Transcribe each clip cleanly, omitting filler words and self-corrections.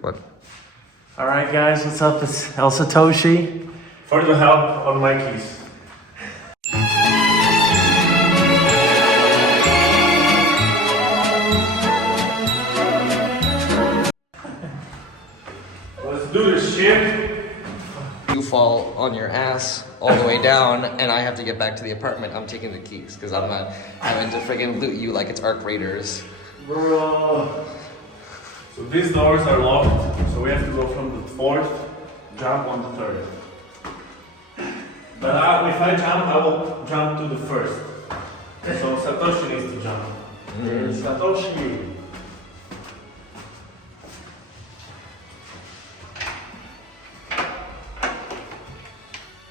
What? Alright guys, what's up? It's El Satoshi. For the help on my keys. Let's do this shit. You fall on your ass all the way down, and I have to get back to the apartment. I'm taking the keys because I'm not having to friggin' loot you like it's Ark Raiders. Bro. So these doors are locked, so we have to go from the fourth, jump on the third. But if I jump, I will jump to the first. So Satoshi needs to jump. Satoshi.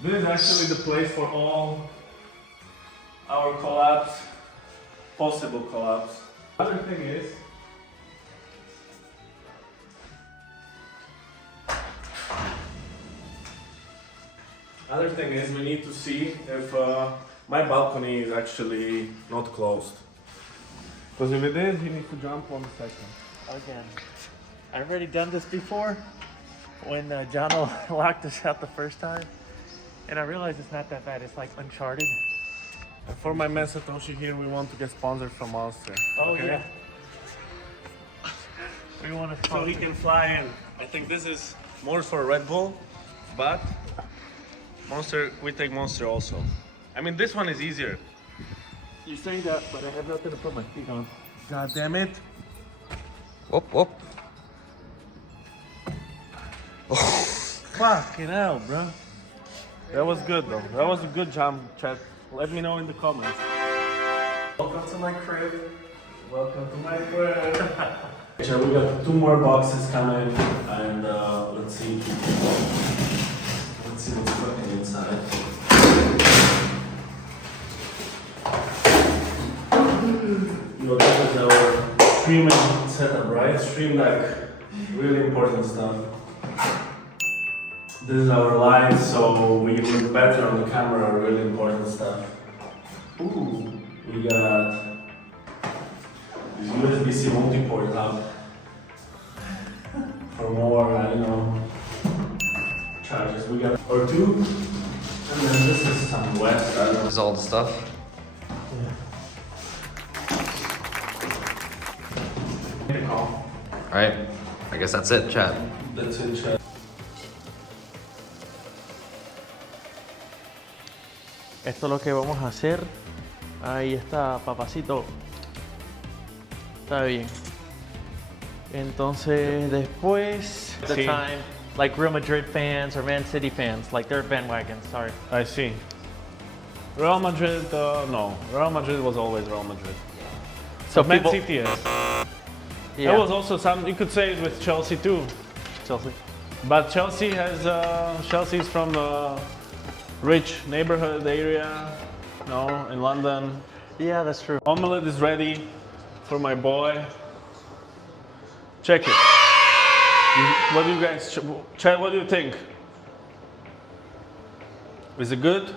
This is actually the place for all our collabs, possible collabs. Other thing is, we need to see if my balcony is actually not closed. Because if it is, you need to jump on the second. Again. I've already done this before when Jono locked us out the first time. And I realized it's not that bad, it's like Uncharted. And for my man Satoshi here, we want to get sponsored from Monster. Oh okay? yeah. We want to So he can fly in. I think this is more for Red Bull, but Monster, we take Monster also. I mean, this one is easier. You say that, but I have nothing to put my feet on. God damn it. Whoop, whoop. Fucking hell, bro. That was good though. That was a good jump, chat. Let me know in the comments. Welcome to my crib. Welcome to my crib. So we got 2 more boxes coming, and let's see what's cooking inside. Yo, this is our streaming setup, right? Stream Deck, really important stuff. This is our lights, so we look better on the camera, really important stuff. Ooh, we got this USB-C multi-port hub for more, charges. We got or 2, and then this is some wet. This is all the stuff. Alright, I guess that's it, chat. That's it, chat. Esto es lo que vamos a hacer. Ahí está, papacito. Está bien. Entonces, después, the Sí. time, like Real Madrid fans or Man City fans, like they're bandwagons, sorry. I see. Real Madrid, no. Real Madrid was always Real Madrid. So Man people, City is. yeah, There was also some, you could say it with Chelsea too. Chelsea. But Chelsea's from a rich neighborhood area, in London. Yeah, that's true. Omelette is ready for my boy. Check it. What do you guys, Chad, what do you think? Is it good?